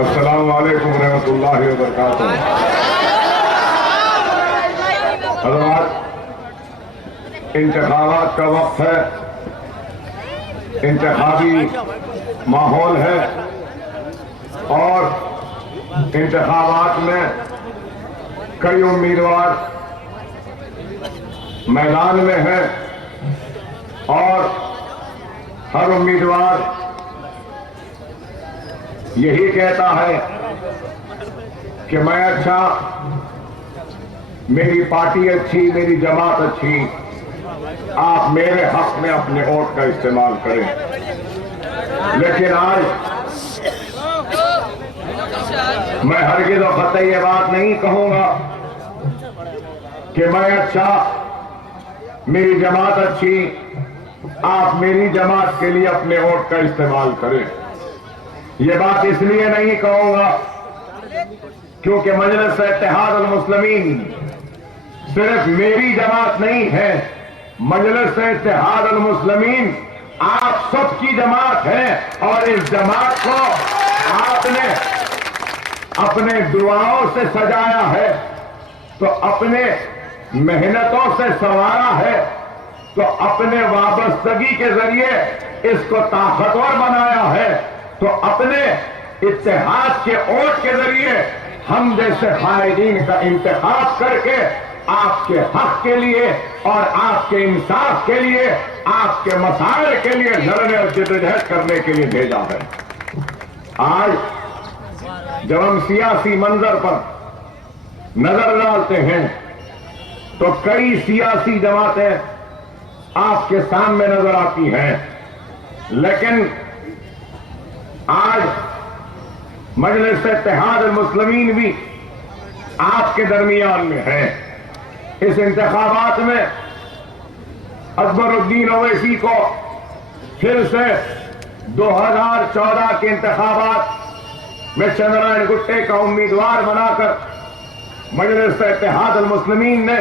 अस्सलाम वालेकुम रहमतुल्लाहि व बरकातुहू। हज़रात, इंतखाबात का वक्त है, इंतखाबी माहौल है और इंतखाबात में कई उम्मीदवार मैदान में हैं और हर उम्मीदवार यही कहता है कि मैं अच्छा, मेरी पार्टी अच्छी, मेरी जमात अच्छी, आप मेरे हक में अपने वोट का इस्तेमाल करें। लेकिन आज मैं हरगिज़ और कतई ये बात नहीं कहूंगा कि मैं अच्छा, मेरी जमात अच्छी, आप मेरी जमात के लिए अपने वोट का इस्तेमाल करें। ये बात इसलिए नहीं कहूंगा क्योंकि मजलिस इत्तेहाद अल मुस्लिमीन सिर्फ मेरी जमात नहीं है। मजलिस इत्तेहाद अल मुस्लिमीन आप सबकी जमात है और इस जमात को आपने अपने दुआओं से सजाया है, तो अपने मेहनतों से संवारा है, तो अपने वाबस्तगी के जरिए इसको ताकतवर बनाया है, तो अपने इत्तेहाद के वोट के जरिए हम जैसे कायदीन का इंतखाब करके आपके हक के लिए और आपके इंसाफ के लिए, आपके मसाइल के लिए लड़ने और जिद्दोजहद करने के लिए भेजा है। आज जब हम सियासी मंजर पर नजर डालते हैं तो कई सियासी जमातें आपके सामने नजर आती हैं, लेकिन आज मजलिस इत्तेहाद अल मुस्लिमीन भी आपके दरमियान में है। इस इंतखाबात में अकबरुद्दीन ओवैसी को फिर से 2014 के इंतखाबात में चंद्रायन गुट्टे का उम्मीदवार बनाकर मजलिस इत्तेहाद अल मुस्लिमीन ने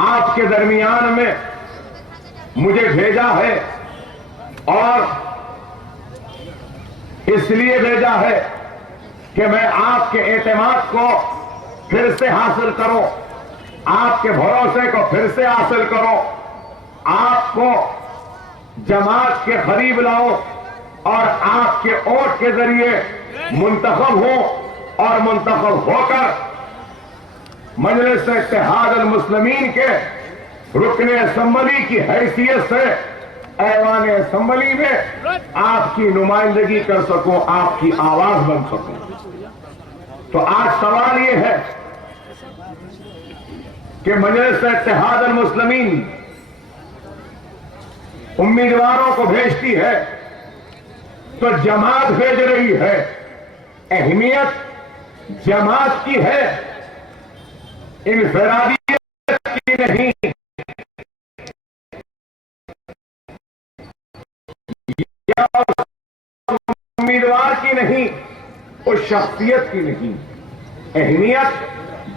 आपके दरमियान में मुझे भेजा है और इसलिए भेजा है कि मैं आपके एतमाद को फिर से हासिल करूं, आपके भरोसे को फिर से हासिल करूं, आपको जमात के करीब लाऊं और आपके वोट के जरिए मुंतखब हो और मुंतखब होकर मजलिस इत्तेहाद अल मुस्लिमीन के रुकने असम्बली की हैसियत से ऐवान असम्बली में आपकी नुमाइंदगी कर सकूं, आपकी आवाज बन सकूं। तो आज सवाल यह है कि मजलिस इत्तेहाद अल मुस्लिमीन उम्मीदवारों को भेजती है तो जमात भेज रही है। अहमियत जमात की है, इनफरादियत की नहीं। या उम्मीदवार की नहीं, उस शख्सियत की नहीं। अहमियत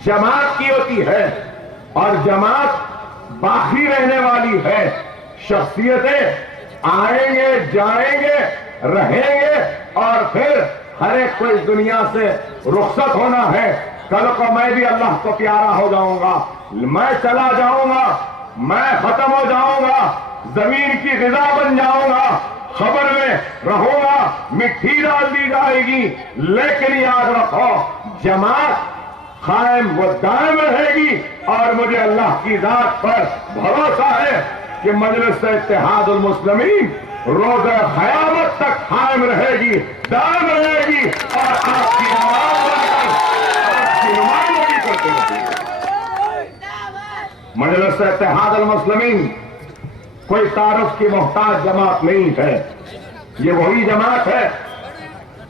जमात की होती है और जमात बाकी रहने वाली है। शख्सियतें आएंगे, जाएंगे, रहेंगे और फिर हर एक को इस दुनिया से रुखसत होना है। कल को मैं भी अल्लाह को प्यारा हो जाऊंगा, मैं चला जाऊंगा, मैं खत्म हो जाऊंगा, जमीन की ग़िज़ा बन जाऊंगा, खबर में रहूंगा, मिट्टी डाल दी जाएगी। लेकिन याद रखो, जमात कायम व दायम रहेगी और मुझे अल्लाह की जात पर भरोसा है कि मजलिस इत्तेहाद अल मुस्लिमीन रोज़ क़यामत तक कायम रहेगी, दायम रहेगी और आपकी नुमाइंदगी करते रहेगी। मजलिस इत्तेहाद अल मुस्लिमीन कोई तारुफ की मोहताज जमात नहीं है। ये वही जमात है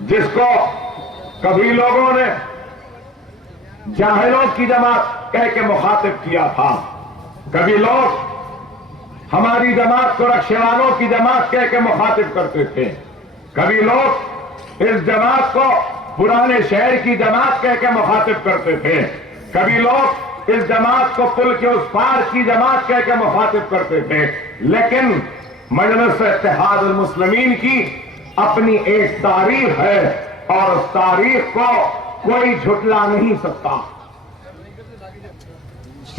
जिसको कभी लोगों ने जाहिलों की जमात कह के मुखातिब किया था, कभी लोग हमारी जमात को रक्षेवालों की जमात कह के मुखातिब करते थे, कभी लोग इस जमात को पुराने शहर की जमात कह के मुखातिब करते थे, कभी लोग इस जमात को पुल के उस पार की जमात कह के मुखातिब करते थे। लेकिन मजलिस इत्तेहाद अल मुस्लिमीन की अपनी एक तारीख है और उस तारीख को कोई झुटला नहीं सकता।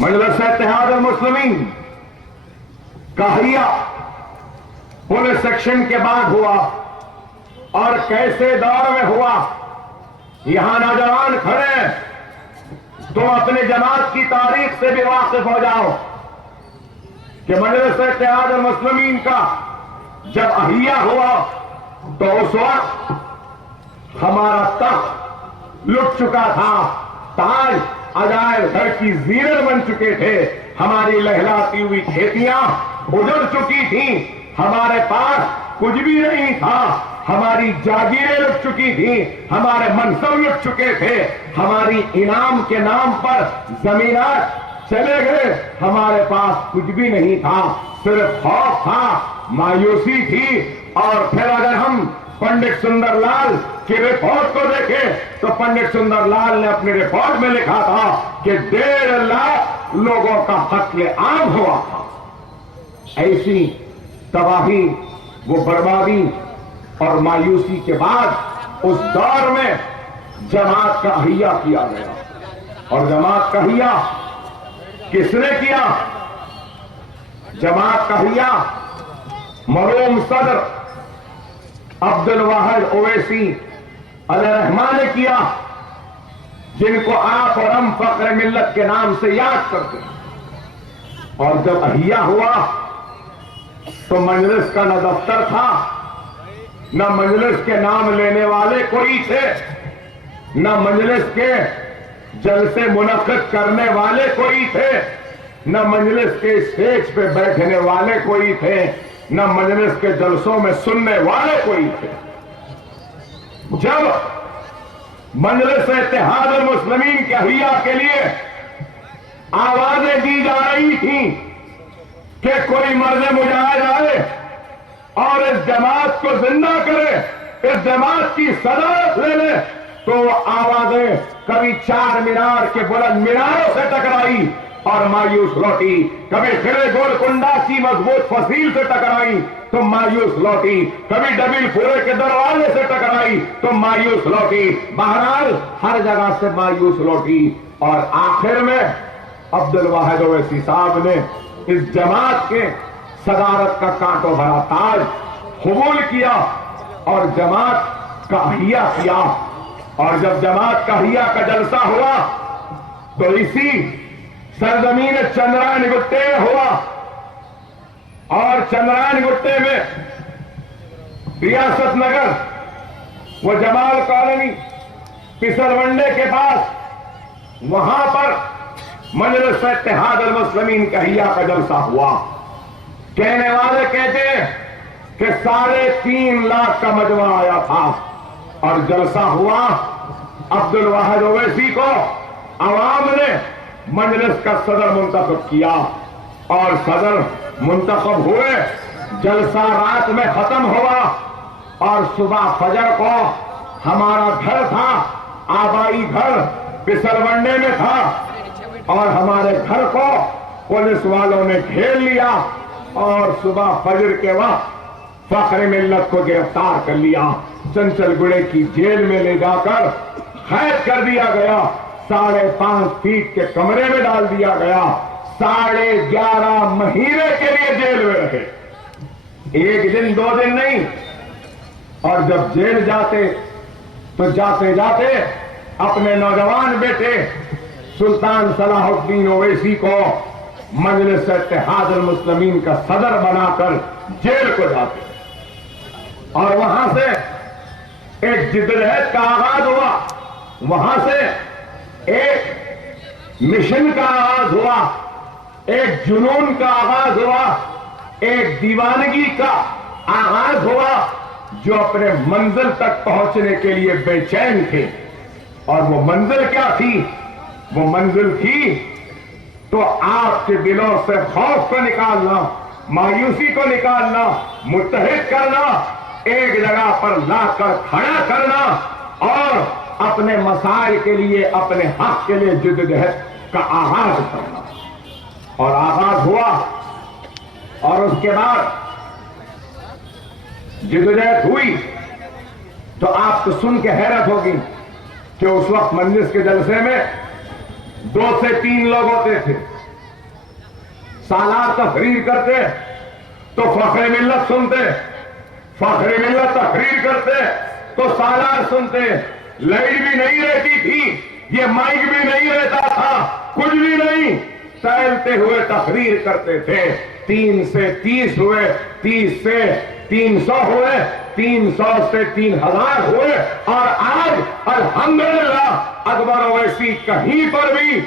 मजलिस इत्तेहाद मुस्लिमीन का हिया पुलिस सेक्शन के बाद हुआ और कैसे दौर में हुआ। यहां नौजवान खड़े, तो अपने जमात की तारीख से भी वाकिफ हो जाओ कि मजलिस इत्तेहाद मुस्लिमीन का जब अहिया हुआ तो उस वक्त हमारा तख्त लुट चुका था, ताज अजायब घर की जीनत बन चुके थे, हमारी लहलाती हुई खेतियां उजड़ चुकी थीं, हमारे पास कुछ भी नहीं था, हमारी जागीरें लुट चुकी थी, हमारे मनसब लुट चुके थे, हमारी इनाम के नाम पर जमीनात चले गए, हमारे पास कुछ भी नहीं था, सिर्फ खौफ था, मायूसी थी। और फिर अगर हम पंडित सुंदरलाल की रिपोर्ट को देखें तो पंडित सुंदरलाल ने अपनी रिपोर्ट में लिखा था कि 1.5 लाख लोगों का कत्ले आम हुआ था। ऐसी तबाही, वो बर्बादी और मायूसी के बाद उस दौर में जमात का अहिया किया गया। और जमात का अहिया किसने किया? जमात का अहिया मरहूम सदर अब्दुल वाहिद ओवैसी अलैहिर्रहमान ने किया, जिनको आप और हम फख्र मिल्लत के नाम से याद करते हैं। और जब अहिया हुआ तो मजलिस का न दफ्तर था, न मजलिस के नाम लेने वाले कोई थे, न मजलिस के जलसे मुनक्किद करने वाले कोई थे, न मजलिस के स्टेज पे बैठने वाले कोई थे, न मजलिस के जलसों में सुनने वाले कोई थे। जब मजलिस इत्तेहाद मुस्लिमीन के अहिया के लिए आवाजें दी जा रही थी कि कोई मर्द मुजाहिद आए और इस जमात को जिंदा करे, इस जमात की सदारत ले ले, तो वो आवाजें कभी 4 मीनार के बुलंद मीनारों से टकराई और मायूस लौटी, कभी खिले गोलकुंडा की मजबूत फसील से टकराई तो मायूस लौटी, कभी डबीलपुरे के दरवाजे से टकराई तो मायूस लौटी, बहरहाल हर जगह से मायूस लौटी। और आखिर में अब्दुल वाहिद ओवैसी साहब ने इस जमात के सदारत का कांटो भरा ताज कबूल किया और जमात का अहिया किया। और जब जमात का अहिया का जलसा हुआ तो इसी सरजमीन चंद्रायन गुट्टे में हुआ। और चंद्रायन गुट्टे में रियासत नगर, वो जमाल कॉलोनी पिसरवंडे के पास, वहां पर मजलिस इत्तेहाद मुस्लिमीन का अहिया का जलसा हुआ। कहने वाले कहते हैं कि 3.5 लाख का मजमा आया था और जलसा हुआ। अब्दुल वाहिद ओवैसी को अवाम ने मजलिस का सदर मुंतखब किया और सदर मुंतखब हुए। जलसा रात में खत्म हुआ और सुबह फजर को हमारा घर था, आबाई घर पिसरवंडे में था, और हमारे घर को पुलिस वालों ने घेर लिया और सुबह फजर के वक्त फख्र मिल्लत को गिरफ्तार कर लिया। चंचलगुड़े की जेल में ले जाकर कैद कर दिया गया, 5.5 फीट के कमरे में डाल दिया गया, 11.5 महीने के लिए जेल में रहे, 1 दिन 2 दिन नहीं। और जब जेल जाते तो जाते जाते अपने नौजवान बेटे सुल्तान सलाहुद्दीन ओवैसी को मजलिस इत्तेहाद मुस्लिमीन का सदर बनाकर जेल को जाते और वहां से एक जिद्दोजहद का आगाज हुआ, वहां से एक मिशन का आगाज हुआ, एक जुनून का आगाज हुआ, एक दीवानगी का आगाज हुआ, जो अपने मंजिल तक पहुंचने के लिए बेचैन थे। और वो मंजिल क्या थी? वो मंजिल थी तो आपके दिलों से खौफ को निकालना, मायूसी को निकालना, मुत्तहिद करना, एक जगह पर लाकर खड़ा करना और अपने मसाइल के लिए, अपने हक के लिए जिद्दोजहद का आगाज करना। और आगाज हुआ और उसके बाद जिद्दोजहद हुई तो आपको सुन के हैरत होगी कि उस वक्त मजलिस के जलसे में 2 से 3 लोग होते थे। सालार तकरीर करते तो फखरे मिल्लत सुनते, फखरे मिल्लत तकरीर करते तो सालार सुनते। लाइट भी नहीं रहती थी, ये माइक भी नहीं रहता था, कुछ भी नहीं, टहलते हुए तकरीर करते थे। 3 से 30 हुए, 30 से 300 हुए, 300 से 3000 हुए, और आज अल्हम्दुलिल्लाह अकबर ओवैसी कहीं पर भी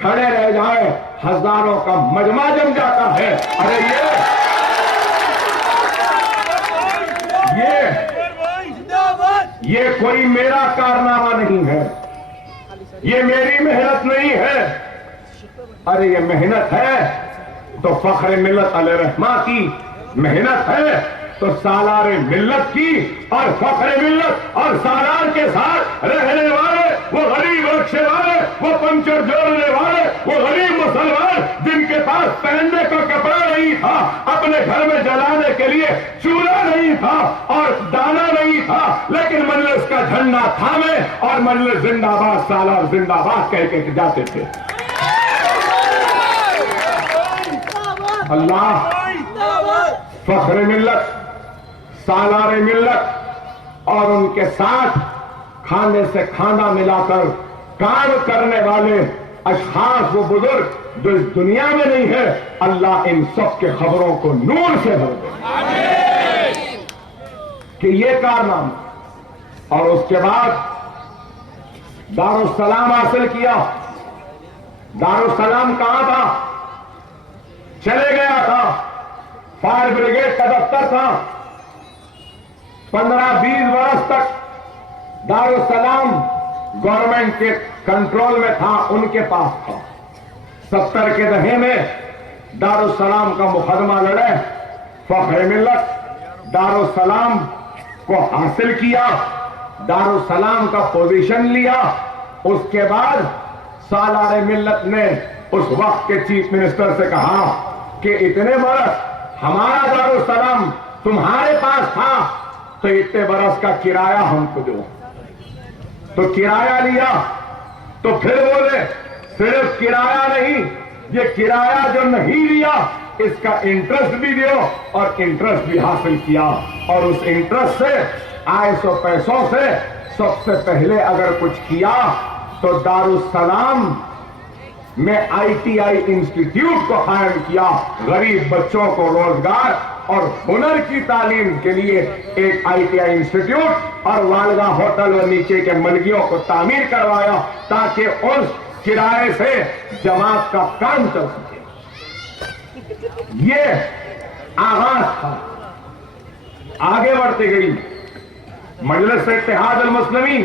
खड़े रह जाए हजारों का मजमा जम जाता है। अरे ये कोई मेरा कारनामा नहीं है, ये मेरी मेहनत नहीं है। अरे ये मेहनत है तो फख्र मिल्लत अलैहिर्रहमा की मेहनत है, तो सालार मिल्लत की और फख्र मिल्लत और सालार के साथ रहने वाले, वो गरीब रक्षे वाले, वो पंचर जोड़ने वाले, वो गरीब मुसलमान जिनके पास पहनने का कपड़ा नहीं था, अपने घर में जलाने के लिए चूल्हा नहीं था और दाना नहीं था, लेकिन मजलिस का झंडा थामे और मजलिस जिंदाबाद सालार जिंदाबाद कह के जाते थे। अल्लाह फख्र मिल्लत, सालार मिल्लत और उनके साथ खाने से खाना मिलाकर काम करने वाले अशखास वो बुजुर्ग जो इस दुनिया में नहीं है, अल्लाह इन सब के खबरों को नूर से भर दे कि ये कारनामा। और उसके बाद दारुस्सलाम हासिल किया। दारुस्सलाम कहां था? चले गया था, फायर ब्रिगेड का दफ्तर था। 15-20 वर्ष तक दारुस्सलाम गवर्नमेंट के कंट्रोल में था, उनके पास था। 70 के दहे में दारुस्सलाम का मुकदमा लड़े, फख्र मिल्लत दारुस्सलाम को हासिल किया, दारुस्सलाम का पोजीशन लिया। उसके बाद सालार मिल्लत ने उस वक्त के चीफ मिनिस्टर से कहा कि इतने बरस हमारा दारुस्सलाम तुम्हारे पास था, तो इतने बरस का किराया हमको दो। तो किराया लिया, तो फिर बोले सिर्फ किराया नहीं, ये किराया जो नहीं लिया इसका इंटरेस्ट भी दो, और इंटरेस्ट भी हासिल किया। और उस इंटरेस्ट से आए 100 पैसों से सबसे पहले अगर कुछ किया तो दारुस्सलाम में ITI इंस्टीट्यूट को कायम किया, गरीब बच्चों को रोजगार और हुनर की तालीम के लिए एक ITI इंस्टीट्यूट और वालगा होटल और नीचे के मलगियों को तामीर करवाया, ताकि उस किराए से जमात का काम चल सके। ये आगाज था। आगे बढ़ते गई मजलिस इत्तेहाद अल मुस्लिमीन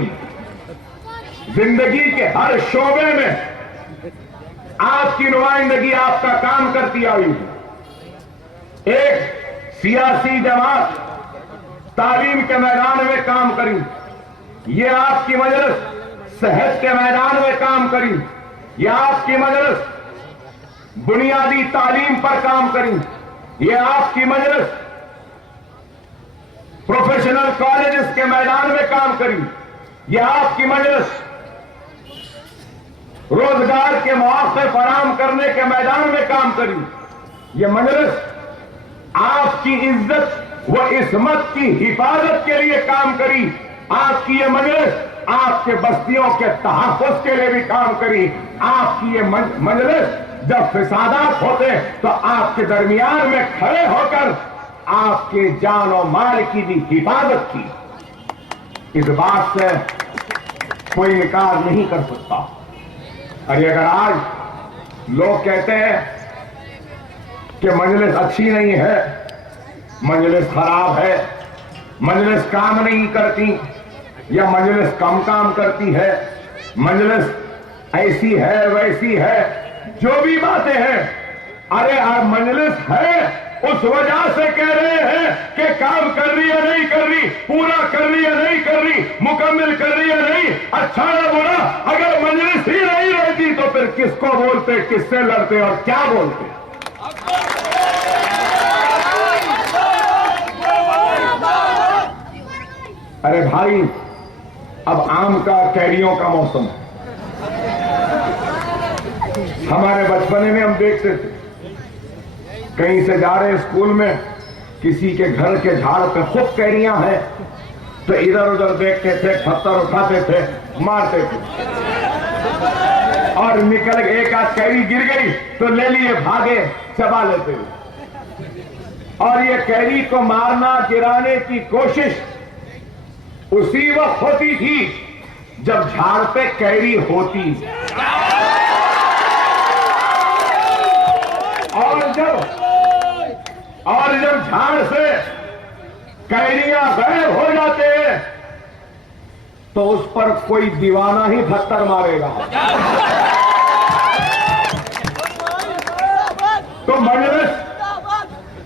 जिंदगी के हर शोबे में आपकी नुमाइंदगी, आपका काम करती आई है। एक सियासी जमात तालीम के मैदान में काम करी, ये आपकी मजलिस सेहत के मैदान में काम करी, ये आपकी मजलिस बुनियादी तालीम पर काम करी, ये आपकी मजलिस प्रोफेशनल कॉलेजेस के मैदान में काम करी, ये आपकी मजलिस रोजगार के मौके फराहम करने के मैदान में काम करी। ये मजलिस आपकी इज्जत व इस्मत की हिफाजत के लिए काम करी। आपकी ये मजलिस आपके बस्तियों के तहफ़्फ़ुज़ के लिए भी काम करी। आपकी ये मजलिस जब फिसादात होते तो आपके दरमियान में खड़े होकर आपके जान और माल की भी हिफाजत की। इस बात से कोई इनकार नहीं कर सकता। अरे अगर आज लोग कहते हैं कि मजलिस अच्छी नहीं है, मजलिस खराब है, मजलिस काम नहीं करती, या मजलिस कम काम करती है, मजलिस ऐसी है वैसी है, जो भी बातें हैं, अरे आप मजलिस है उस वजह से कह रहे हैं कि काम कर रही है नहीं कर रही, पूरा कर रही है नहीं कर रही, मुकम्मल कर रही है नहीं, अच्छा या बुरा। अगर मजलिस ही नहीं रहती तो फिर किसको बोलते, किससे लड़ते और क्या बोलते। अरे भाई, अब आम का कैरियों का मौसम है। हमारे बचपने में हम देखते थे, कहीं से जा रहे स्कूल में, किसी के घर के झाड़ पे खूब कैरियां हैं, तो इधर उधर देखते थे, पत्थर उठाते थे, मारते थे, और निकल एक आध कैरी गिर गई तो ले लिए, भागे, चबा लेते थे। और ये कैरी को मारना, गिराने की कोशिश उसी वक्त होती थी जब झाड़ पे कैरी होती, और जब झाड़ से कैरियां गायब हो जाते हैं तो उस पर कोई दीवाना ही पत्थर मारेगा। तो मजलिस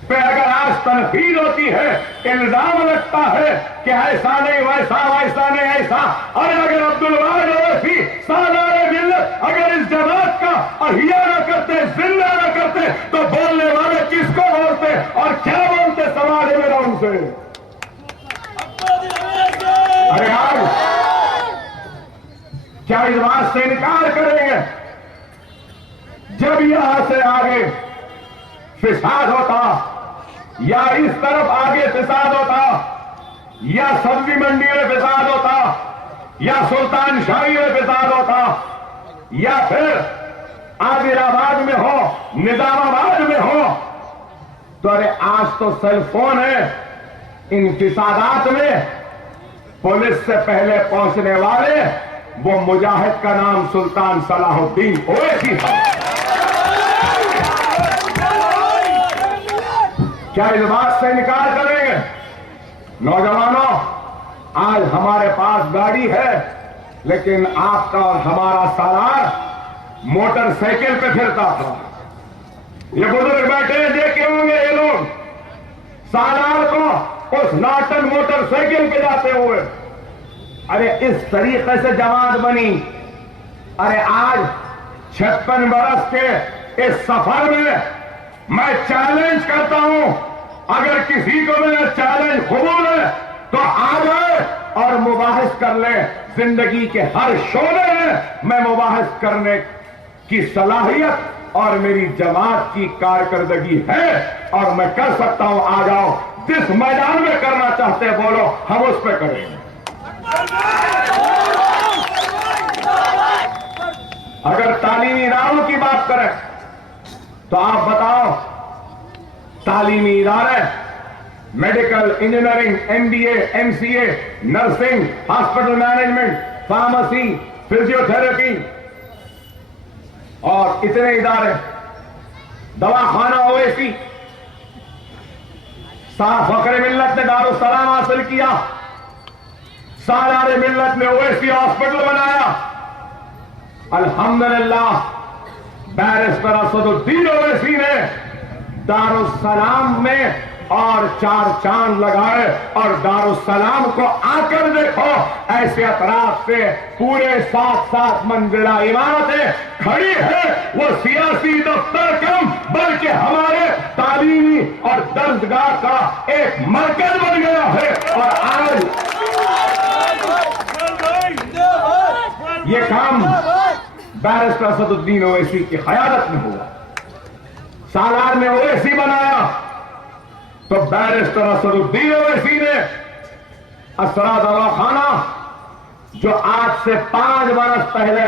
पे अगर आज तनकीद होती है, इल्जाम लगता है कि ऐसा नहीं वैसा, वैसा नहीं ऐसा, और अगर अब्दुल वाहिद ओवैसी सालारे मिल्लत अगर इस जमात का अहिया न करते, जिंदा न करते, तो बोलने वाले किसको बोलते और क्या बोलते समाज में उनसे? अरे आज क्या इस बात से इनकार करेंगे जब यहां से आगे फिसाद होता, या इस तरफ आगे फिसाद होता, या सब्जी मंडी में फिसाद होता, या सुल्तान शाही में फिसाद होता, या फिर आदिलाबाद में हो, निजामाबाद में हो, तो अरे आज तो सेल फोन है। इन फिसादात में पुलिस से पहले पहुंचने वाले वो मुजाहिद का नाम सुल्तान सलाहुद्दीन ओवैसी था। क्या इस बात से इनकार करेंगे? नौजवानों, आज हमारे पास गाड़ी है, लेकिन आपका और हमारा सालार मोटरसाइकिल पे फिरता था। ये बुजुर्ग बैठे देखे होंगे, ये लोग सालार को उस नाटन मोटरसाइकिल पे जाते हुए। अरे इस तरीके से जमात बनी। अरे आज 56 बरस के इस सफर में मैं चैलेंज करता हूं, अगर किसी को मेरा चैलेंज कबूल है तो आ जाए और मुबाहिस कर ले। जिंदगी के हर शोबे में मैं मुबाहिस करने की सलाहियत और मेरी जमात की कारकर्दगी है, और मैं कर सकता हूं। आ जाओ, जिस मैदान में करना चाहते हैं बोलो, हम उस पर करेंगे। अगर तालीमी इदारों की बात करें तो आप बताओ, तालीमी इदारे medical, engineering, MBA, MCA, nursing, hospital management, pharmacy, physiotherapy और इतने इदारे, दवाखाना ओवैसी, फखरे मिल्लत ने दारुस्सलाम हासिल किया, सालारे मिल्लत ने ओवैसी हॉस्पिटल बनाया। अल्हम्दुलिल्लाह बैरिस्टर असदुद्दीन ओवैसी ने दारुस्सलाम में और 4 चांद लगाए, और दारुस्सलाम को आकर देखो, ऐसे अतराफ से पूरे 7-7 मंजिला इमारतें खड़ी है। वो सियासी दफ्तर कम बल्कि हमारे तालीमी और दर्जगाह का एक मरकज बन गया है। और आज ये काम बैरिस्टर असदुद्दीन ओवैसी की क़यादत में हुआ। सालार में ओवैसी बनाया तो बैरिस्टर असदुद्दीन ओवैसी ने असरा दवाखाना, जो आज से 5 बरस पहले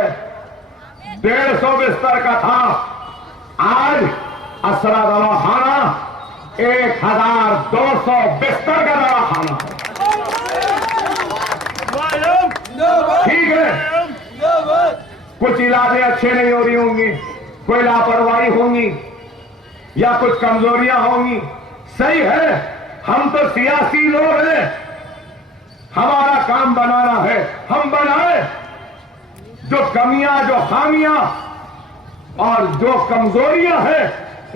150 बिस्तर का था, आज असरा दवाखाना 1200 बिस्तर का दवाखाना है। ठीक है, कुछ इलाजें अच्छे नहीं हो रही होंगी, कोई लापरवाही होंगी, या कुछ कमजोरियां होंगी, सही है। हम तो सियासी लोग हैं, हमारा काम बनाना है, हम बनाए। जो कमियां, जो खामियां और जो कमजोरियां हैं,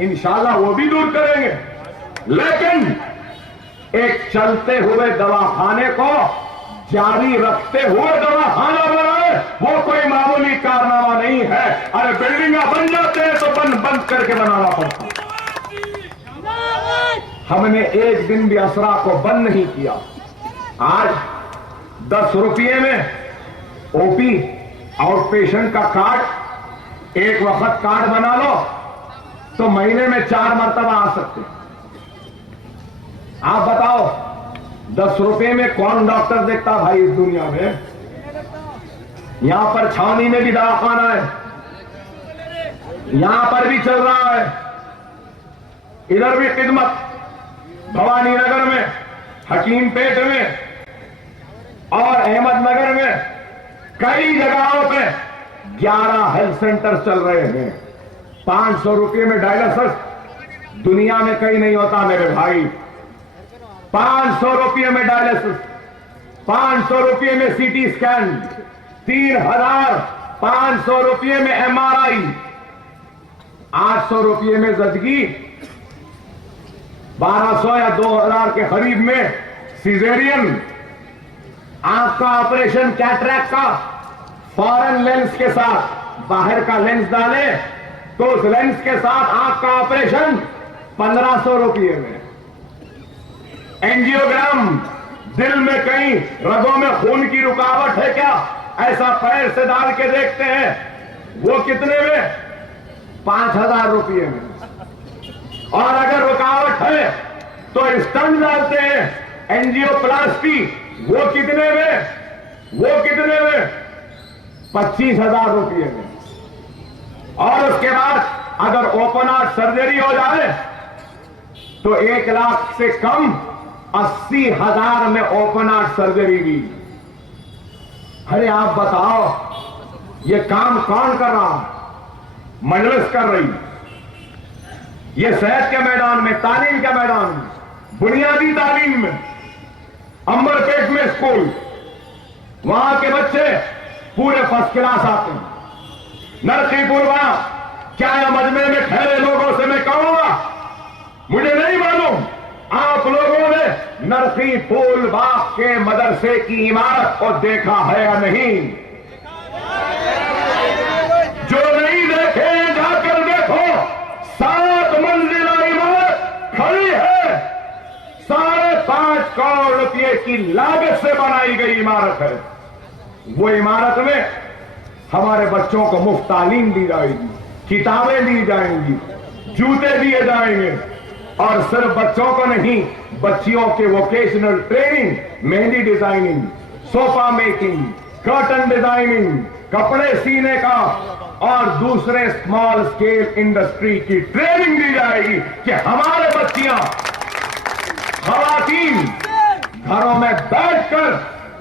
इंशाल्लाह वो भी दूर करेंगे। लेकिन एक चलते हुए दवाखाने को जारी रखते हुए दवाखाना बनाए, वो कोई मामूली कारनामा नहीं है। अरे बिल्डिंगा बन जाते हैं तो बंद करके बनाना पड़ता है। हमने एक दिन भी असरा को बंद नहीं किया। आज ₹10 में ओपी आउट पेशेंट का कार्ड, एक वक्त कार्ड बना लो तो महीने में 4 मरतबा आ सकते। आप बताओ ₹10 में कौन डॉक्टर देखता भाई इस दुनिया में? यहां पर छावनी में भी दवाखाना है, यहां पर भी चल रहा है, इधर भी खिदमत, भवानी नगर में, हकीमपेट में और अहमदनगर में कई जगहों पे 11 हेल्थ सेंटर चल रहे हैं। ₹500 में डायलिसिस दुनिया में कहीं नहीं होता मेरे भाई। ₹500 में डायलिसिस, ₹500 में सीटी स्कैन, ₹3,500 में एमआरआई, ₹800 में जदगी, 1200 या 2000 के करीब में सिजेरियन, आंख का ऑपरेशन कैटरैक्ट का फॉरेन लेंस के साथ, बाहर का लेंस डाले तो उस लेंस के साथ आंख का ऑपरेशन ₹1500 में। एंजियोग्राम, दिल में कहीं रगों में खून की रुकावट है क्या, ऐसा पैर से डाल के देखते हैं, वो कितने में? ₹5000 में। और अगर रुकावट है तो स्टंट डालते हैं, एंजियोप्लास्टी, वो कितने में? वो कितने में? ₹25,000 में। और उसके बाद अगर ओपन हार्ट सर्जरी हो जाए तो 1 लाख से कम 80,000 में ओपन हार्ट सर्जरी भी। अरे आप बताओ ये काम कौन कर रहा? मजलिस कर रही। ये सेहत के मैदान में, तालीम के मैदान में, बुनियादी तालीम में, अंबरपेट में स्कूल, वहां के बच्चे पूरे फर्स्ट क्लास आते हैं। नरसीपुरवा, क्या मजमे में ठहरे लोगों से मैं कहूंगा, मुझे नहीं मालूम आप लोगों ने नरसीपुर बाग के मदरसे की इमारत को देखा है या नहीं? जो नहीं देखे जाकर देखो, 7 मंजिला इमारत खड़ी है, ₹5.5 करोड़ की लागत से बनाई गई इमारत है। वो इमारत में हमारे बच्चों को मुफ्त तालीम दी जाएगी, किताबें दी जाएंगी, जूते दिए जाएंगे, और सिर्फ बच्चों को नहीं, बच्चियों के vocational training, mehndi designing, sofa making, curtain designing, कपड़े सीने का और दूसरे स्मॉल स्केल इंडस्ट्री की ट्रेनिंग दी जाएगी कि हमारे बच्चियां, खवातीन घरों में बैठकर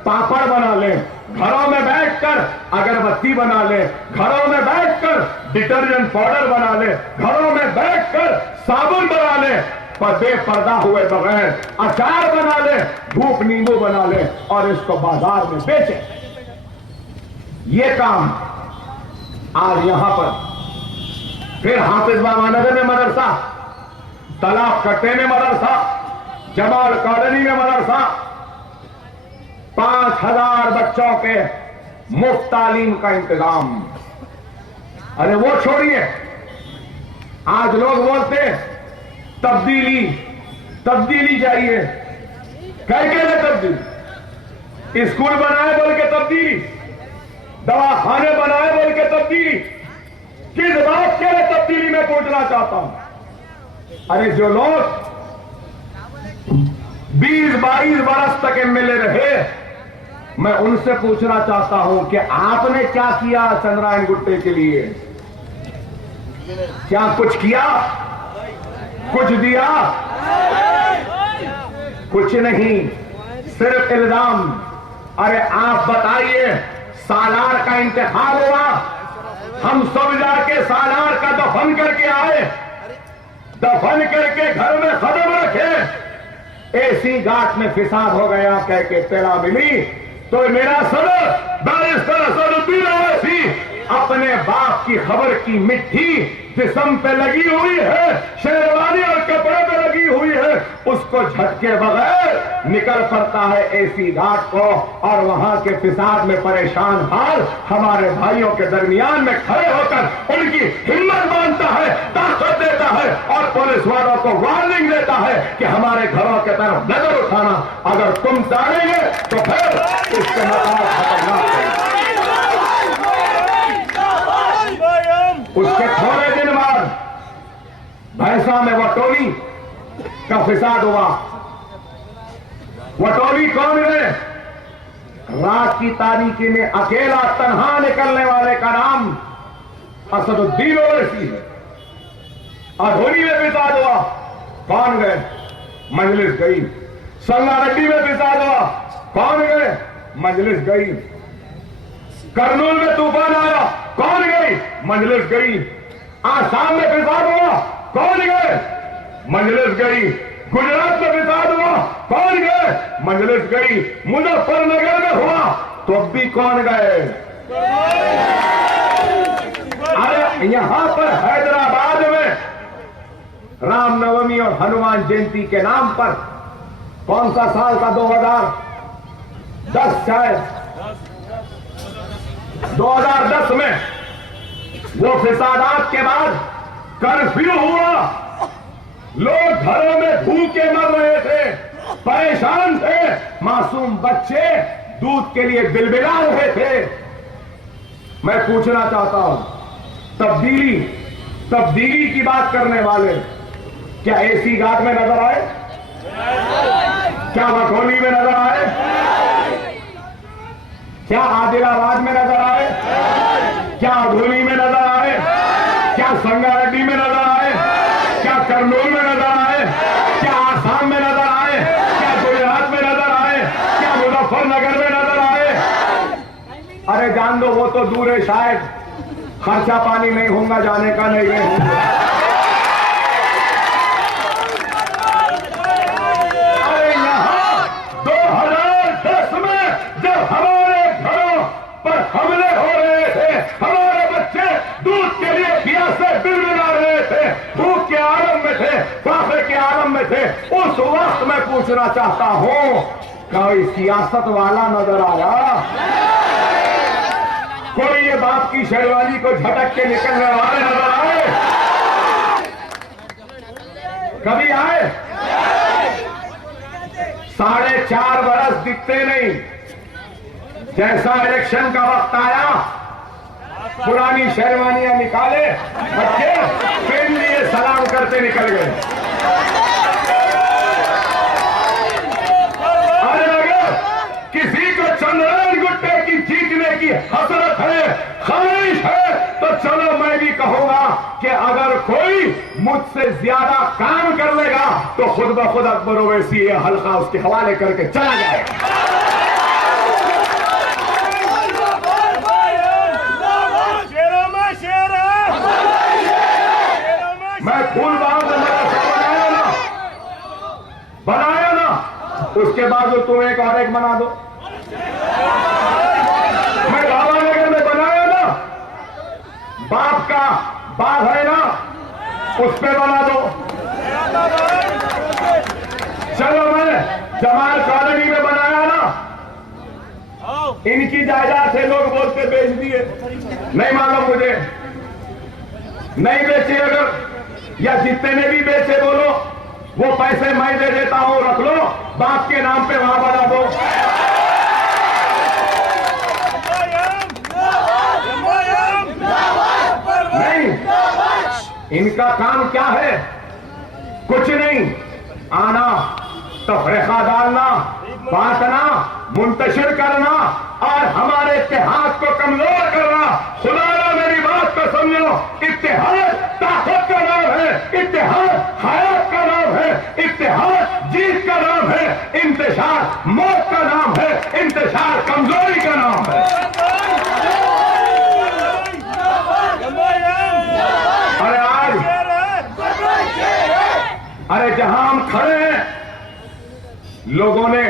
पापड़ बना ले, घरों में बैठकर अगरबत्ती बना ले, घरों में बैठकर डिटर्जेंट पाउडर बना ले, घरों में बैठकर साबुन बना ले, बेपर्दा हुए बगैर अचार बना ले, धूप नींबू बना ले और इसको बाजार में बेचे। ये काम आज यहां पर, फिर हाफिज बाबा नगर में मदरसा, तालाब कट्टे में मदरसा, जमाल कॉलोनी में मदरसा, 5000 बच्चों के मुफ्त तालीम का इंतजाम। अरे वो छोड़िए, आज लोग बोलते तब्दीली तब्दीली चाहिए, कैसे तब्दीली? स्कूल बनाए बोल के तब्दीली, दवाखाने बनाए बोल के तब्दीली, किस बात के लिए तब्दीली में पूछना चाहता हूं। अरे जो लोग 20-22 बरस तक एमएलए रहे, मैं उनसे पूछना चाहता हूं कि आपने क्या किया चंद्रायन गुट्टे के लिए? क्या कुछ किया? कुछ दिया? कुछ नहीं, सिर्फ इल्जाम। अरे आप बताइए, सालार का इंतखाब हुआ, हम सब जाके सालार का दफन करके आए, दफन करके घर में कदम रखे, एसी घाट में फिसाद हो गया कह के तेरा मिली, तो मेरा सदर बैरिस्टर असदुद्दीन ओवैसी अपने बाप की खबर की मिट्टी जिस्म पे लगी हुई है, शेरवानी और कपड़े पे लगी हुई है, उसको झटके बगैर निकल पड़ता है एसी घाट को, और वहां के फिसाद में परेशान हाल हमारे भाइयों के दरमियान में खड़े होकर उनकी हिम्मत बांधता है, ताकत देता है और पुलिस वालों को वार्निंग देता है कि हमारे घरों की तरफ नजर उठाना, अगर तुम डालेंगे तो फिर इसके में वटोली का फिसाद हुआ। वटोली कौन है? रात की तारीकी में अकेला तन्हा निकलने वाले का नाम असदुद्दीन ओवैसी है। अधोनी में फिसाद हुआ, कौन गए? मजलिस गई। संगारेड्डी में फिसाद हुआ, कौन गए? मजलिस गई। करनूल में तूफान आया, कौन गई? मजलिस गई। आसाम में फिसाद हुआ, कौन गए? मजलिस गई। गुजरात में फिसाद हुआ, कौन गए? मजलिस गई। मुजफ्फरनगर में हुआ तो अब भी कौन गए? अरे यहां पर हैदराबाद में रामनवमी और हनुमान जयंती के नाम पर कौन सा साल का 2010 शायद 2010 में वो फिसादात के बाद कर्फ्यू हुआ। लोग घरों में भूखे मर रहे थे, परेशान थे, मासूम बच्चे दूध के लिए बिलबिला रहे थे। मैं पूछना चाहता हूं, तब्दीली की बात करने वाले क्या एसी घाट में नजर आए? क्या वटोली में नजर आए? क्या आदिलाबाद में नजर आए? क्या अधोनी में नजर आए? क्या संगारेड्डी में नजर आए? क्या करनूल में नजर आए? क्या आसाम में नजर आए? क्या गुजरात में नजर आए? क्या मुजफ्फरनगर में नजर आए? अरे जान दो, वो तो दूर है, शायद खर्चा पानी नहीं होगा जाने का, नहीं गए होंगे। अरे यहां 2010 में जब हमारे घरों पर हमले हो रहे थे, हमारे बच्चे दूध के लिए प्यासे बिलबिला रहे थे, भूख के आलम में थे, फाफे के आलम में थे, उस वक्त मैं पूछना चाहता हूं, कोई सियासत वाला नजर आया? कोई ये बाप की शेरवानी को झटक के निकलने वाले नजर आए? कभी आए? 4.5 बरस दिखते नहीं। जैसा इलेक्शन का वक्त आया, पुरानी शेरवानियां निकाले, बच्चे पेन लिए सलाम करते निकल गए। अरे अगर किसी को चंद्रयान गुट्टे की जीतने की हसरत है, ख्वाहिश है, तो चलो मैं भी कहूंगा कि अगर कोई मुझसे ज्यादा काम कर लेगा तो खुद ब खुद अकबर ओवैसी ये हल्का उसके हवाले करके चला जाएगा। मैं फूल बांध बनाया ना, उसके बाद तुम एक और एक बना दो। मैं भावानगर में बनाया ना, बाप का बाप है ना, उस पे बना दो। चलो मैं जमाल कॉलोनी में बनाया ना, इनकी जायदाद से लोग बोलते बेच दिए, नहीं मालूम मुझे, नहीं बेचे अगर, या जितने ने भी बेचे बोलो वो पैसे मैं दे देता हूं, रख लो, बाप के नाम पे वहां बना दो। नहीं, इनका काम क्या है? कुछ नहीं, आना, तफरीका डालना, बांटना, मुंतशिर करना और हमारे इत्तेहाद को कमजोर करना। खुदा मेरी बात को समझो, इत्तेहाद ताकत का नाम है, इत्तेहाद हयात का नाम है, इत्तेहाद जीत का नाम है, इंतशार मौत का नाम है, इंतशार कमजोरी का नाम है। अरे आज, अरे जहां हम खड़े हैं, लोगों ने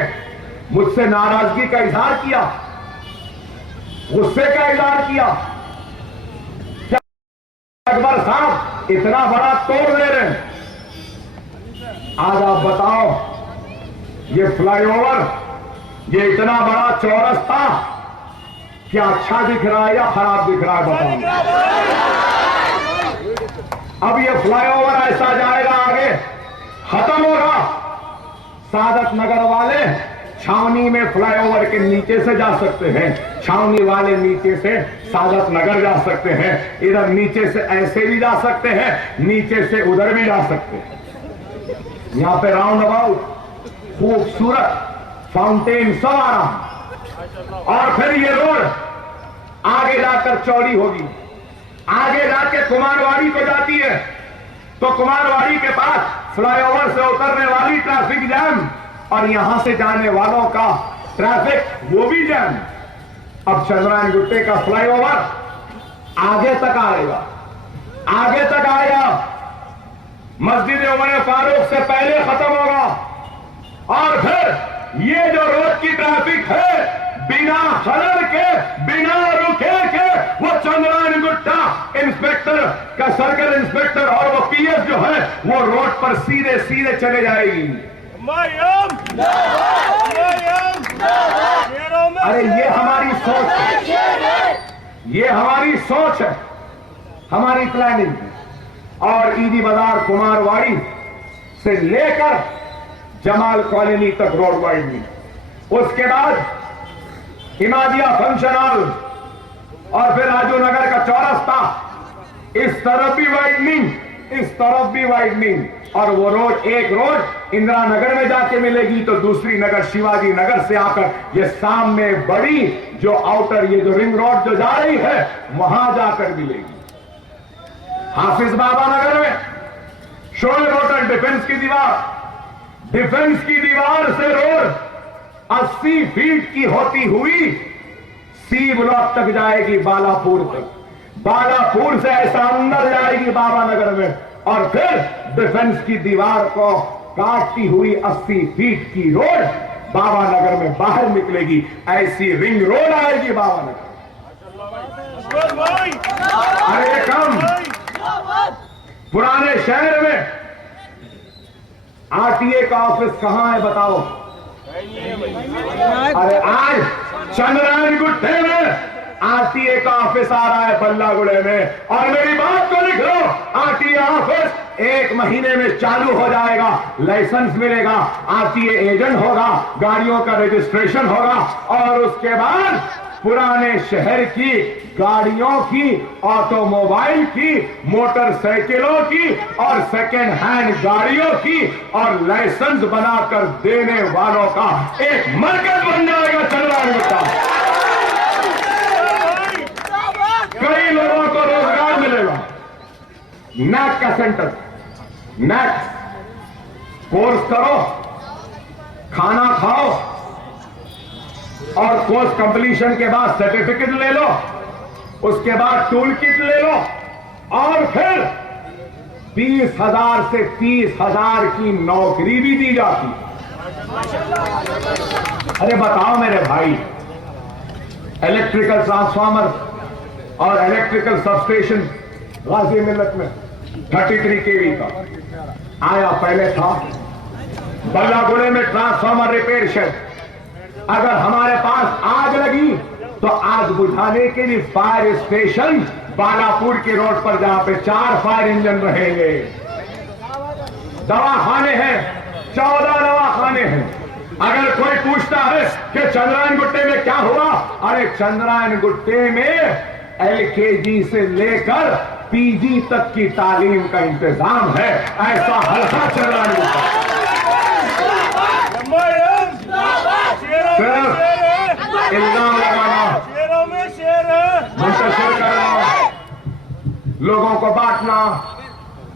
मुझसे नाराजगी का इजहार किया, गुस्से का इजहार किया। क्या अकबर साहब इतना बड़ा तोड़ दे रहे हैं? आज आप बताओ, ये फ्लाईओवर, ये इतना बड़ा चौरस्ता क्या अच्छा दिख रहा है या खराब दिख रहा है? बताओ। अब ये फ्लाईओवर ऐसा जाएगा आगे, खत्म होगा। सादत नगर वाले छावनी में फ्लाईओवर के नीचे से जा सकते हैं, छावनी वाले नीचे से सादत नगर जा सकते हैं, इधर नीचे से ऐसे भी जा सकते हैं, नीचे से उधर भी जा सकते हैं। यहां पे राउंड अबाउट खूबसूरत फाउंटेन सब आ रहा, और फिर ये रोड आगे जाकर चौड़ी होगी, आगे जाके कुमारवाड़ी को जाती है, तो कुमारवाड़ी के पास फ्लाईओवर से उतरने वाली ट्रैफिक जैम और यहां से जाने वालों का ट्रैफिक वो भी जैम। अब चंद्रायन गुट्टे का फ्लाईओवर आगे तक आएगा, आगे तक आएगा, मस्जिद उमर फारूक से पहले खत्म होगा, और फिर ये जो रोड की ट्रैफिक है बिना खलल के, बिना रुके के, वो चंद्रायन गुट्टा इंस्पेक्टर का सर्कल इंस्पेक्टर और वो पीएस जो है वो रोड पर सीधे सीधे चले जाएगी। अरे ये हमारी सोच है, ये हमारी सोच है, हमारी प्लानिंग है। और ईदी बाजार कुमारवाड़ी से लेकर जमाल कॉलोनी तक रोड वाइडनिंग, उसके बाद हिमादिया फंक्शन हॉल और फिर राजू नगर का चौरास्ता, इस तरफ भी वाइडनिंग, इस तरफ भी वाइडनिंग, और वो रोड, एक रोड इंदिरा नगर में जाके मिलेगी तो दूसरी नगर शिवाजी नगर से आकर ये सामने बड़ी जो आउटर ये जो रिंग रोड जो जा रही है वहां जाकर मिलेगी। हाफिज बाबा नगर में शोएब होटल डिफेंस की दीवार, डिफेंस की दीवार से रोड 80 फीट की होती हुई सी ब्लॉक तक जाएगी, बालापुर तक, बालापुर से ऐसा अंदर जाएगी बाबा नगर में, और फिर डिफेंस की दीवार को काटती हुई 80 फीट की रोड बाबा नगर में बाहर निकलेगी। ऐसी रिंग रोड आएगी बाबा नगर। अरे कम पुराने शहर में आरटीए का ऑफिस कहां है बताओ? अरे आज चंद्रायन गुट्टे में आरटीए का ऑफिस आ रहा है बल्लागुड़े में, और मेरी बात को लिख लो, आरटीए ऑफिस 1 महीने में चालू हो जाएगा, लाइसेंस मिलेगा, आरटीए एजेंट होगा, गाड़ियों का रजिस्ट्रेशन होगा, और उसके बाद पुराने शहर की गाड़ियों की, ऑटोमोबाइल की, मोटरसाइकिलों की और सेकेंड हैंड गाड़ियों की और लाइसेंस बनाकर देने वालों का एक मरकज बन जाएगा चंद्रायन गुट्टा। कई लोगों को रोजगार मिलेगा। नैक का सेंटर, नैक कोर्स करो, खाना खाओ, और कोर्स कंप्लीशन के बाद सर्टिफिकेट ले लो, उसके बाद टूल किट ले लो, और फिर 20,000 से 30,000 की नौकरी भी दी जाती। अरे बताओ मेरे भाई, इलेक्ट्रिकल ट्रांसफार्मर और इलेक्ट्रिकल सबस्टेशन गाजी मिल्लत में 33 केवी का आया, पहले था बल्लागुड़े में ट्रांसफार्मर रिपेयर शेड। अगर हमारे पास आग लगी तो आग बुझाने के लिए फायर स्टेशन बालापुर के रोड पर, जहां पे 4 फायर इंजन रहेंगे। दवाखाने हैं, 14 दवाखाने हैं। अगर कोई पूछता है कि चंद्रायन गुट्टे में क्या हुआ, अरे चंद्रायन गुट्टे में एलकेजी से लेकर पीजी तक की तालीम का इंतजाम है। ऐसा हल्का चंद्रायन गुट्टा, सिर्फ इल्जाम लगाना, मुंतशिर करना, लोगों को बांटना,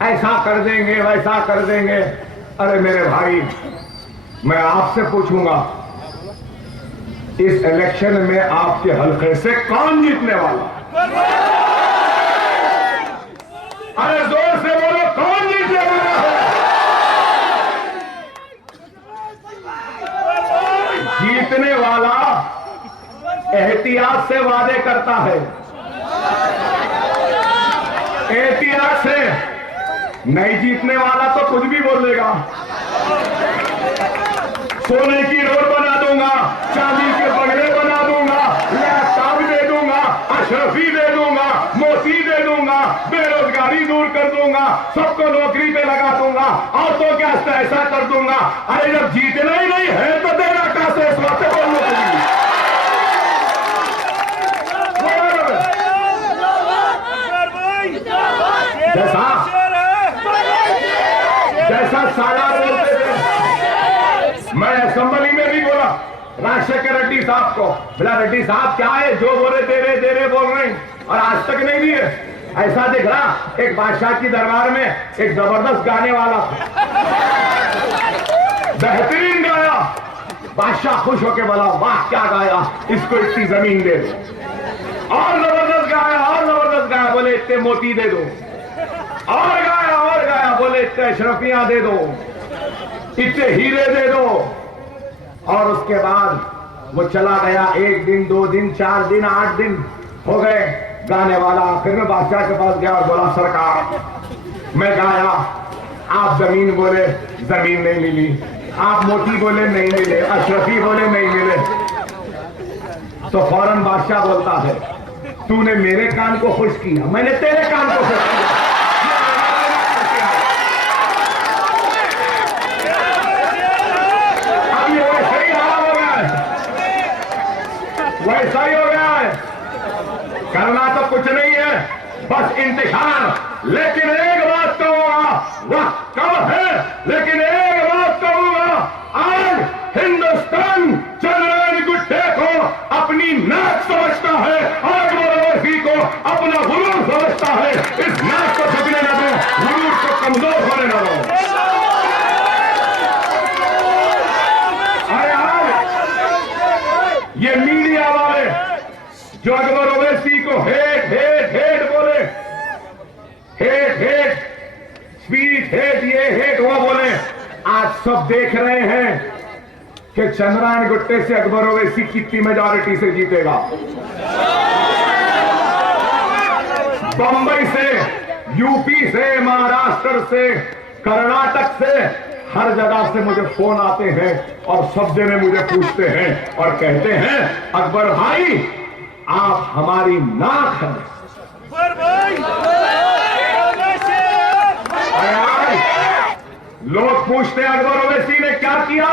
ऐसा कर देंगे वैसा कर देंगे। अरे मेरे भाई, मैं आपसे पूछूंगा, इस इलेक्शन में आपके हल्के से कौन जीतने वाला? अरे जोर से बोलो, कौन जीतने वाला है? जीतने वाला एहतियात से वादे करता है, एहतियात से। नहीं जीतने वाला तो कुछ भी बोल देगा, सोने की रोड बना दूंगा, चांदी के बंगले बना दूंगा, लैपटॉप दे दूंगा, अशरफी दे दूंगा, मोती दे दूंगा, बेरोजगारी दूर कर दूंगा, सबको नौकरी पे लगा दूंगा और तो क्या ऐसा कर दूंगा। अरे जब जीतना ही नहीं है तो देना कैसे? इस बात पे बोलने के लिए जैसा साला बोलते थे, मैं असेंबली में भी बोला राजशेखर रेड्डी साहब को, बोला रेड्डी साहब क्या है जो बोले दे रहे बोल रहे और आज तक नहीं दिए। ऐसा दिख रहा एक बादशाह की दरबार में एक जबरदस्त गाने वाला बेहतरीन गाया, बादशाह खुश होके बोला वाह क्या गाया, इसको इतनी जमीन दे दो। और जबरदस्त गाया बोले इतने मोती दे दो। और गाया बोले इतने अशरफियां दे दो, इतने हीरे दे दो। और उसके बाद वो चला गया। 1 दिन 2 दिन 4 दिन 8 दिन हो गए। गाने वाला आखिर में बादशाह के पास गया और बोला सरकार मैं गाया, आप जमीन बोले जमीन नहीं मिली, आप मोती बोले नहीं मिले, अशरफी बोले नहीं मिले। तो फौरन बादशाह बोलता है तूने मेरे कान को खुश किया, मैंने तेरे कान को खुश किया। अब ये वैसा ही हाल हो गया है, वैसा ही हो गया है। करना तो कुछ नहीं है, बस इंतजार। लेकिन एक बात कहूंगा, वह कब है, लेकिन एक बात कहूंगा, आज हिंदुस्तान चंद्रयान गुट्टे को अपनी नाक समझता है और अकबर को अपना गुरूर समझता है। इस नाक को झुकने न दो, गुरूर को कमजोर होने न दो। अरे आज ये मीडिया वाले जो अकबर ओवैसी को हेट बोले, हेट स्पीच हेट ये हेट वो बोले, आज सब देख रहे हैं कि चंद्रयान गुट्टे से अकबर ओवैसी कितनी मेजॉरिटी से जीतेगा। बंबई से, यूपी से, महाराष्ट्र से, कर्नाटक से, हर जगह से मुझे फोन आते हैं और सब जने मुझे पूछते हैं और कहते हैं अकबर भाई आप हमारी नाक हैं। लोग पूछते हैं अकबर ओवैसी ने क्या किया?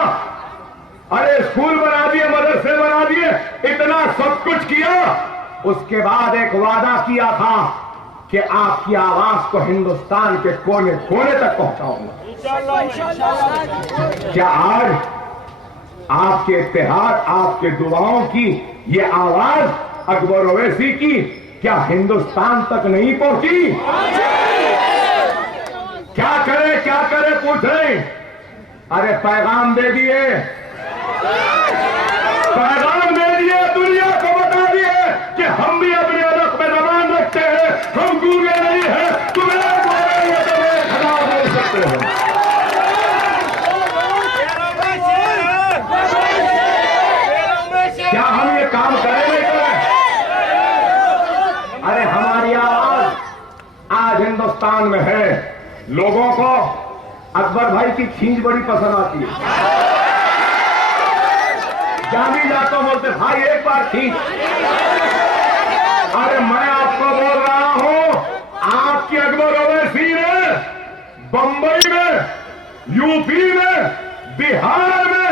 अरे स्कूल बना दिए, मदरसे बना दिए, इतना सब कुछ किया। उसके बाद एक वादा किया था कि आपकी आवाज को हिंदुस्तान के कोने कोने तक पहुंचाऊंगा। क्या आज आपके इत्तेहाद, आपके दुआओं की ये आवाज अकबर ओवैसी की क्या हिंदुस्तान तक नहीं पहुंची? क्या करे पूछ रहे। अरे पैगाम दे दिए, दुनिया को बता दिए कि हम भी अपने अदब में जबान रखते हैं, हम गूंगे नहीं है। तुम्हें खड़ा बोल सकते हो। क्या हम ये काम करें नहीं करें? अरे हमारी आवाज आज हिंदुस्तान में है। लोगों को अकबर भाई की खींच बड़ी पसंद आती है। जानी जाता बोलते भाई एक बार खींच। अरे मैं आपको बोल रहा हूं, आपकी अकबर ओवैसी ने बंबई में, यूपी में, बिहार में,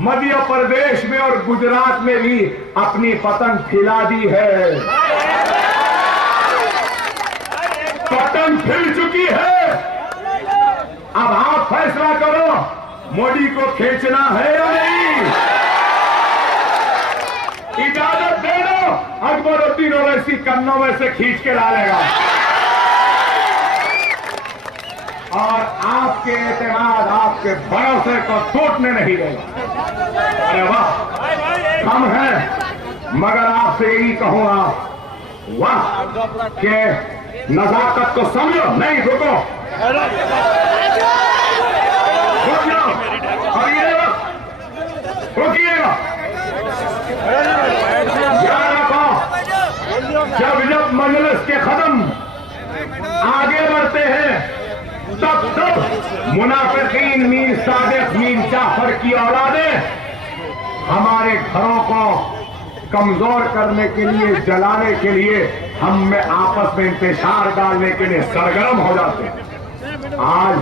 मध्य प्रदेश में और गुजरात में भी अपनी पतंग फैला दी है। पतंग फैल चुकी है। अब आप फैसला करो, मोदी को खींचना है या नहीं? इजाजत दे दो, अकबरुद्दीन ओवैसी कन्नों में से खींच के डालेगा और आपके एतमाद, आपके भरोसे को टूटने नहीं देगा। अरे वाह, कम है, मगर आपसे यही कहूंगा वाह के नजाकत को समझो। नहीं रुको, रुकिएगा। जब मजलिस के कदम आगे बढ़ते हैं तब मुनाफिकीन मीर सादिक, मीर जाफर की औलादें हमारे घरों को कमजोर करने के लिए, जलाने के लिए, हम में आपस में इंतशार डालने के लिए सरगर्म हो जाते हैं। आज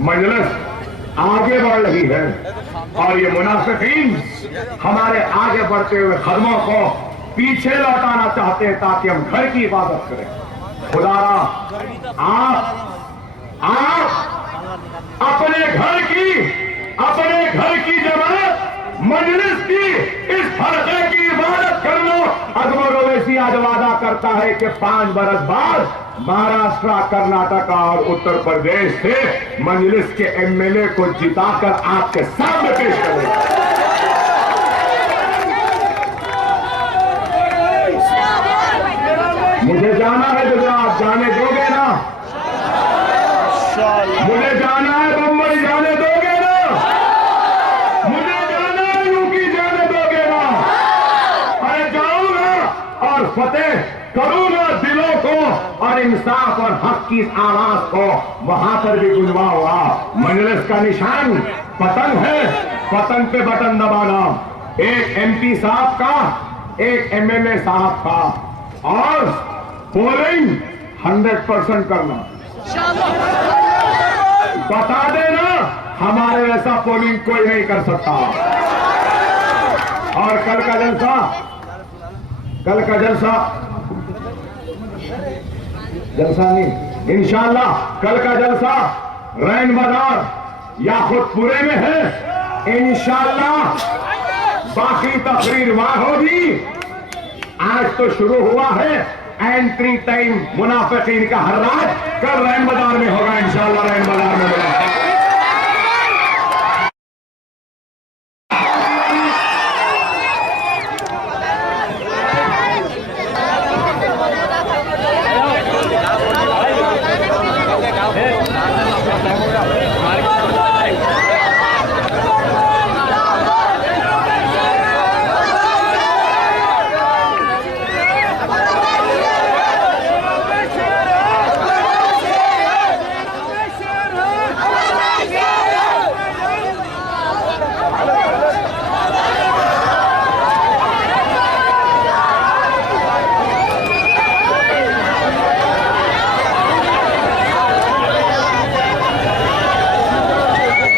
मजलिस आगे बढ़ रही है और ये मुनाफिकीन हमारे आगे बढ़ते हुए कदमों को पीछे लौटाना चाहते हैं ताकि हम घर की इबादत करें। खुदारा आप अपने घर की जमात मजलिस की इस हल्के की इबादत कर लो। अकबर ओवैसी आज वादा करता है कि 5 बरस बाद महाराष्ट्र, कर्नाटक और उत्तर प्रदेश से मजलिस के एमएलए को जिताकर आपके सामने पेश करेगा। मुझे जाना है तो आप जाने दोगे ना? मुझे जाना है बम्बई, जाने दोगे ना? मुझे जाना है यूपी, जाने दोगे ना? अरे जाऊंगा और फतेह करूंगा दिलों को और इंसाफ और हक की आवाज को वहां पर भी गुंजवाऊंगा। मजलिस का निशान पतंग है, पतंग पे बटन दबाना। एक एमपी साहब का, एक एमएलए साहब का और पोलिंग 100% करना। बता देना हमारे जैसा पोलिंग कोई नहीं कर सकता। और कल का जलसा नहीं, इंशाअल्लाह कल का जलसा रैन बाजार या खुदपुरे में है। इंशाअल्लाह बाकी तकरीर वहां होगी। आज तो शुरू हुआ है एंट्री टाइम मुनाफिकीन का हर रात, कल रैन बाजार में होगा इंशाअल्लाह। रैन बाजार में